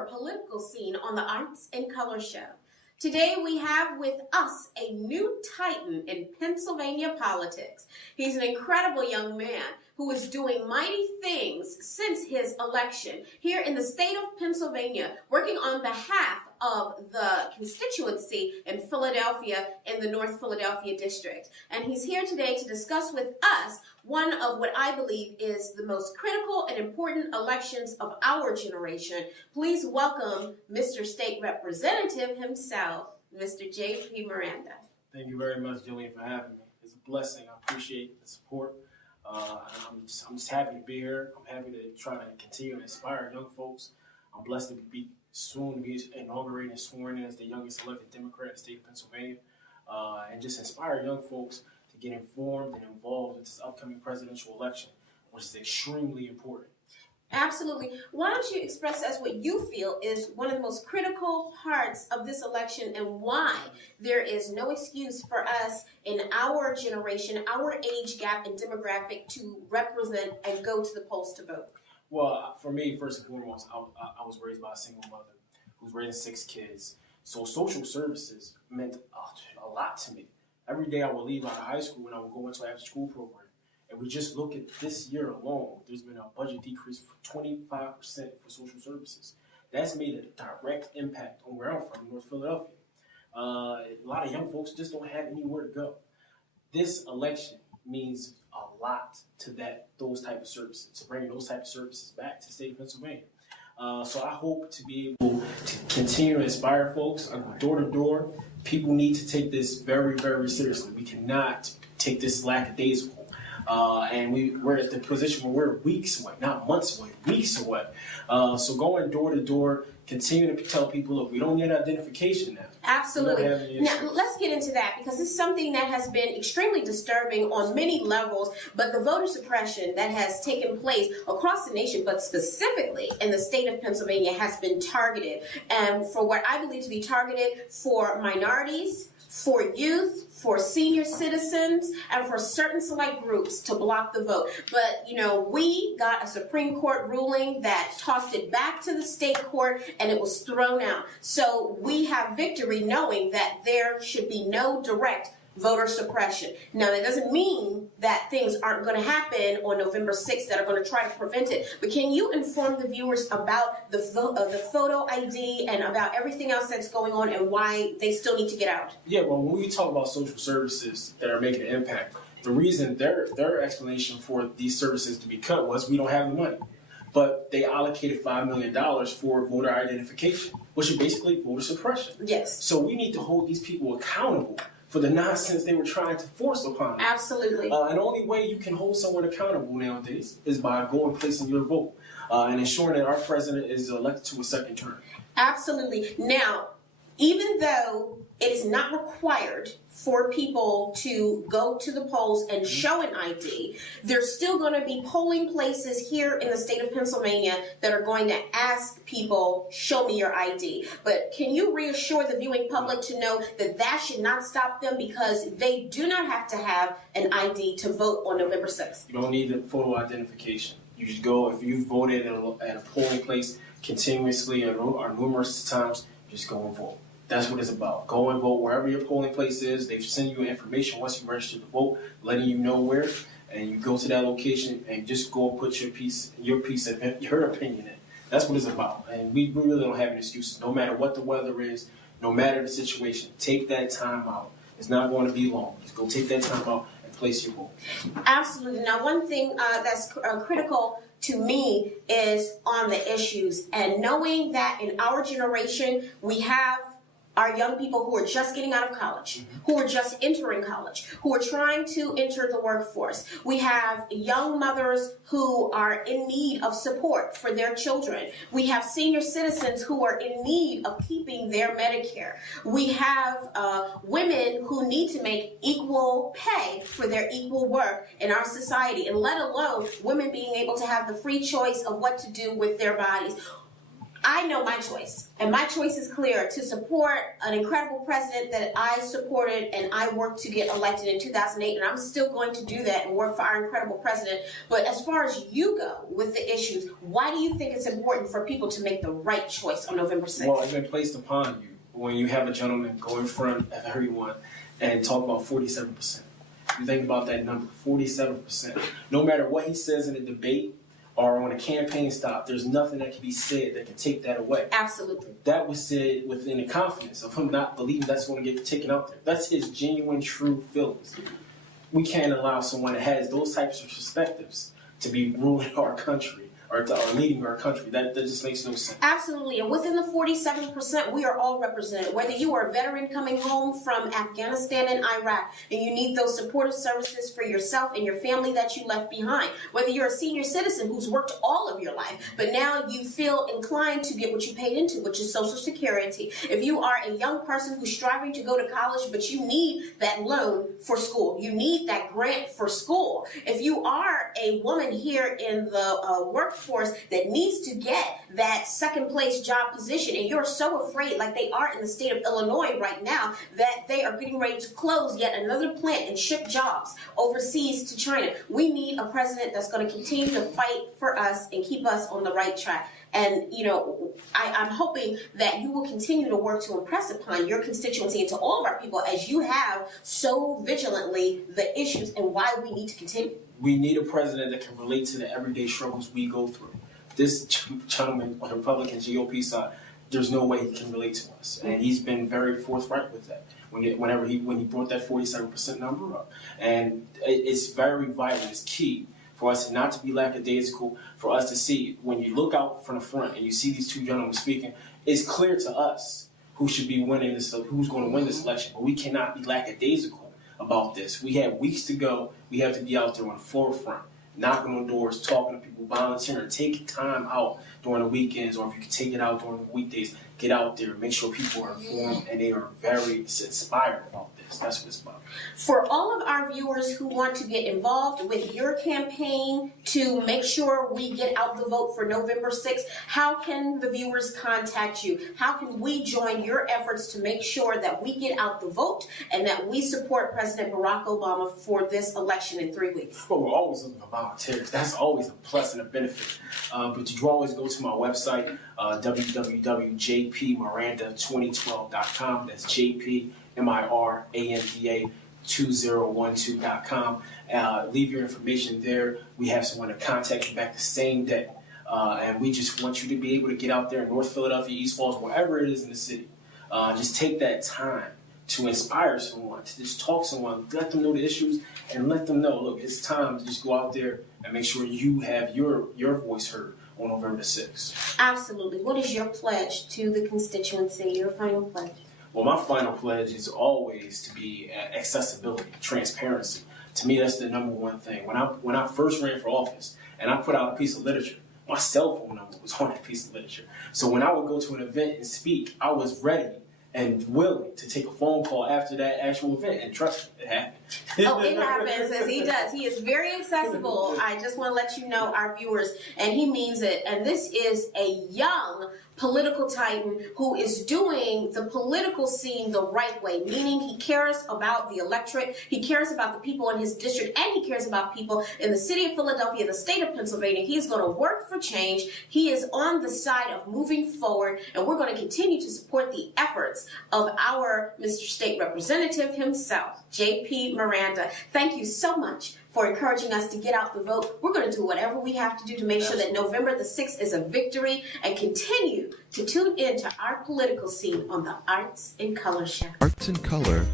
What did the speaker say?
our political scene on the Arts and Color Show. Today we have with us a new titan in Pennsylvania politics. He's an incredible young man who is doing mighty things since his election here in the state of Pennsylvania, working on behalf of the constituency in Philadelphia in the North Philadelphia district. And he's here today to discuss with us one of what I believe is the most critical and important elections of our generation. Please welcome Mr. State Representative himself, Mr. J.P. Miranda. Thank you very much, Jillian, for having me. It's a blessing. I appreciate the support. I'm just happy to be here. I'm happy to try to continue to inspire young folks. I'm blessed to be soon to be inaugurated and sworn in as the youngest elected Democrat in the state of Pennsylvania, and just inspire young folks to get informed and involved with this upcoming presidential election, which is extremely important. Absolutely. Why don't you express to us what you feel is one of the most critical parts of this election and why there is no excuse for us in our generation, our age gap and demographic to represent and go to the polls to vote? Well, for me, first and foremost, I was raised by a single mother who was raising 6 kids. So social services meant a lot to me. Every day I would leave out of high school and I would go into an after-school program. And we just look at this year alone, there's been a budget decrease for 25% for social services. That's made a direct impact on where I'm from, North Philadelphia. A lot of young folks just don't have anywhere to go. This election means a lot to those type of services, to bring those type of services back to the state of Pennsylvania. So I hope to be able to continue to inspire folks. Door to door, people need to take this very, very seriously. We cannot take this lackadaisical. And we're at the position where we're weeks away, not months away, weeks away. So going door to door, continue to tell people, look, we don't need identification now. Absolutely. Now, let's get into that because it's something that has been extremely disturbing on many levels, but the voter suppression that has taken place across the nation, but specifically in the state of Pennsylvania, has been targeted. And for what I believe to be targeted for minorities, for youth, for senior citizens, and for certain select groups to block the vote. But, we got a Supreme Court ruling that tossed it back to the state court and it was thrown out. So we have victory knowing that there should be no direct voter suppression. Now, that doesn't mean that things aren't going to happen on November 6th that are going to try to prevent it. But can you inform the viewers about the photo ID and about everything else that's going on and why they still need to get out? Yeah, well, when we talk about social services that are making an impact, the reason their explanation for these services to be cut was we don't have the money. But they allocated $5 million for voter identification, which is basically voter suppression. Yes. So we need to hold these people accountable for the nonsense they were trying to force upon them. Absolutely. And the only way you can hold someone accountable nowadays is by going and placing your vote and ensuring that our president is elected to a second term. Absolutely. Now, even though it is not required for people to go to the polls and show an ID, there's still going to be polling places here in the state of Pennsylvania that are going to ask people, show me your ID. But can you reassure the viewing public to know that that should not stop them because they do not have to have an ID to vote on November 6th? You don't need a photo identification. You just go, if you voted at a polling place continuously or numerous times, just go and vote. That's what it's about. Go and vote wherever your polling place is. They send you information once you register to vote, letting you know where, and you go to that location and just go and put your piece of your opinion in. That's what it's about. And we really don't have any excuses. No matter what the weather is, no matter the situation, take that time out. It's not going to be long. Just go take that time out and place your vote. Absolutely. Now, one thing that's critical to me is on the issues and knowing that in our generation we have our young people who are just getting out of college, who are just entering college, who are trying to enter the workforce. We have young mothers who are in need of support for their children. We have senior citizens who are in need of keeping their Medicare. We have women who need to make equal pay for their equal work in our society, and let alone women being able to have the free choice of what to do with their bodies. I I know my choice, and my choice is clear: to support an incredible president that I supported and I worked to get elected in 2008, and I'm still going to do that and work for our incredible president. But as far as you go with the issues, why do you think it's important for people to make the right choice on November 6th? Well, it's been placed upon you when you have a gentleman go in front of everyone and talk about 47%. You think about that number, 47%. No matter what he says in a debate or on a campaign stop, there's nothing that can be said that can take that away. Absolutely. That was said within the confidence of him not believing that's going to get taken out there. That's his genuine, true feelings. We can't allow someone that has those types of perspectives to be ruling our country or leading our country. That just makes no sense. Absolutely. And within the 47%, we are all represented. Whether you are a veteran coming home from Afghanistan and Iraq and you need those supportive services for yourself and your family that you left behind. Whether you're a senior citizen who's worked all of your life, but now you feel inclined to get what you paid into, which is Social Security. If you are a young person who's striving to go to college, but you need that loan for school. You need that grant for school. If you are a woman here in the workforce that needs to get that second place job position, and you're so afraid, like they are in the state of Illinois right now, that they are getting ready to close yet another plant and ship jobs overseas to China. We need a president that's going to continue to fight for us and keep us on the right track. And, you know, I'm hoping that you will continue to work to impress upon your constituency and to all of our people, as you have so vigilantly, the issues and why we need to continue. We need a president that can relate to the everyday struggles we go through. This gentleman on the Republican GOP side, there's no way he can relate to us. And he's been very forthright with that when he brought that 47% number up. And it's very vital, it's key for us not to be lackadaisical, for us to see, when you look out from the front and you see these two gentlemen speaking, it's clear to us who should be winning this, who's going to win this election. But we cannot be lackadaisical about this. We have weeks to go. We have to be out there on the forefront, knocking on doors, talking to people, volunteering, taking time out during the weekends, or if you can take it out during the weekdays, get out there, make sure people are informed and they are very inspired about this. That's what it's about. For all of our viewers who want to get involved with your campaign to make sure we get out the vote for November 6th, how can the viewers contact you? How can we join your efforts to make sure that we get out the vote and that we support President Barack Obama for this election in 3 weeks? Well, we're always looking for volunteers. That's always a plus and a benefit. But you can always go to my website, www.jpmiranda2012.com. That's JPMIRANDA2012.com. Leave your information there. We have someone to contact you back the same day. And we just want you to be able to get out there in North Philadelphia, East Falls, wherever it is in the city. Just take that time to inspire someone, to just talk to someone, let them know the issues, and let them know, look, it's time to just go out there and make sure you have your voice heard on November 6th. Absolutely. What is your pledge to the constituency, your final pledge? Well, my final pledge is always to be accessibility, transparency. To me, that's the number one thing. When I first ran for office and I put out a piece of literature, my cell phone number was on that piece of literature. So when I would go to an event and speak, I was ready and willing to take a phone call after that actual event, and trust me, it happened. Oh, it happens, as he does. He is very accessible. I just want to let you know, our viewers, and he means it. And this is a young political titan who is doing the political scene the right way, meaning he cares about the electorate, he cares about the people in his district, and he cares about people in the city of Philadelphia, the state of Pennsylvania. He is going to work for change. He is on the side of moving forward, and we're going to continue to support the efforts of our Mr. State Representative himself, J.P. Miranda. Thank you so much for encouraging us to get out the vote. We're going to do whatever we have to do to make sure that November the 6th is a victory, and continue to tune in to our political scene on the Arts in Color Show. Arts in Color